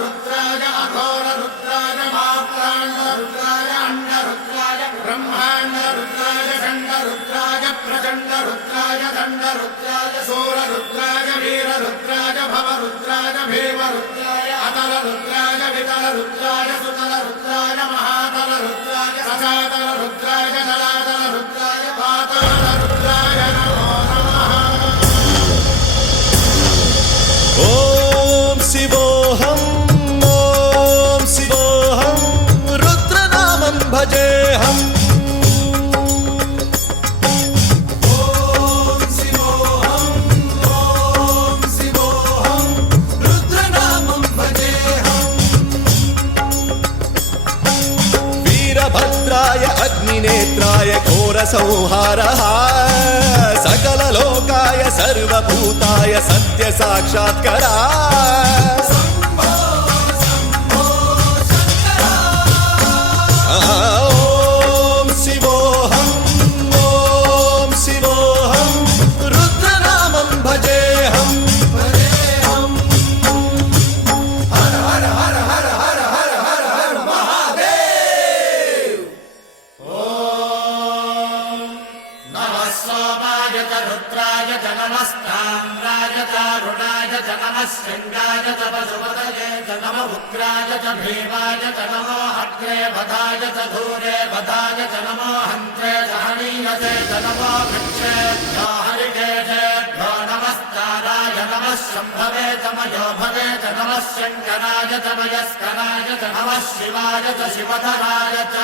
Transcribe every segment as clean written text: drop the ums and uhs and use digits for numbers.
रुद्राय अघोर रुद्राय मात्राण्ड रुद्राय अंड रुद्राय ब्रह्मांड रुद्राय खंड रुद्राय प्रचंड रुद्राय दंड रुद्राय सूर रुद्राय वीर रुद्राय भव रुद्राय भीम रुद्राय अतल रुद्राय वितल रुद्राय सुतल रुद्राय महातल रुद्राय सजातल रुद्राय जलातल रुद्राय पाताल रुद्राय नमो नमः। ओम शिवोऽहं रुद्रनामं भजेऽहम्। वीरभद्राय अग्निनेत्राय घोरसंहारः सकललोकाय सर्वभूताय सत्यसाक्षात्करा। ॐ शिवोऽहं रुद्रनामं भजेऽहम्। हर हर हर हर हर हर हर हर महादेव। नमः सोमाय च रुद्राय च नमस्ताम्राय च अरुणाय च नमः शृङ्गाय च पशुपतये च नमः उग्राय च भीमाय च नमो अग्रे वधाय च धूरे वधाय च नमो हन्त्रे च हनीयसे च नमो वृक्षेभ्यो हरिकेशेभ्यो नमस्काराय नमः शम्भवे च मयोभवे च नमः शङ्कराय च मयस्कराय च नमः शिवाय च शिवधराय च।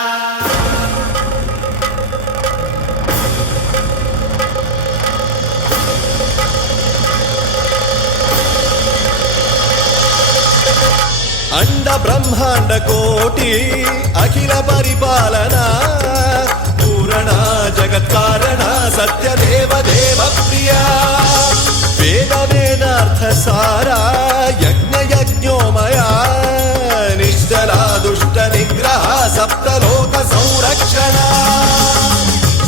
अंड ब्रह्मांड कोटि अखिल परिपालना पूरणा जगत्कारणा सत्यदेव देव प्रिया वेद वेदार्थ सारा यज्ञ यज्ञोमया निश्चला दुष्ट निग्रह सप्तलोक संरक्षणा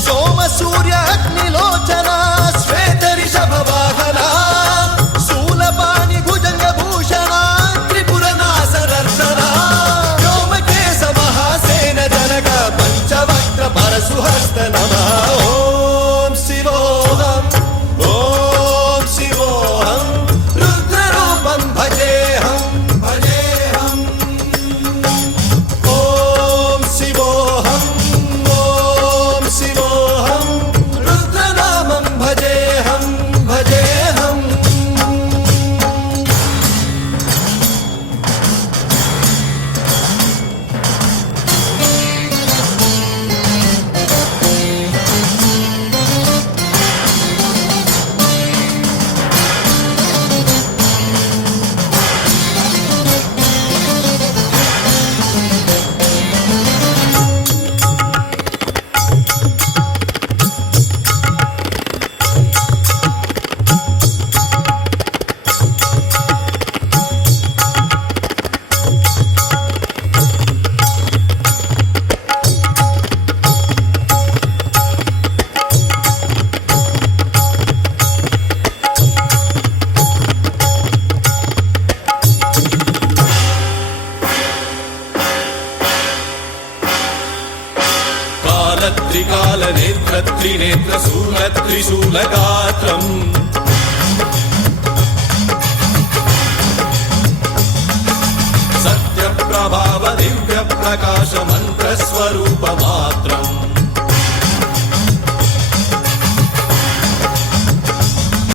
सोम सूर्य अग्निलोचना श्वेत ऋषभ वाहना शूलपाणि भुजंग भूषणा पंचवक्त्र परशुहस्त नमः। ओम शिवोऽहं रुद्ररूपं भजेऽहम्। ओम शिवोऽहं रुद्रनामं भजेऽहम्। त्रिकाल नेत्र त्रिनेत्र शूल त्रिशूलगात्रम् सत्य प्रभाव दिव्य प्रकाश मंत्र स्वरूप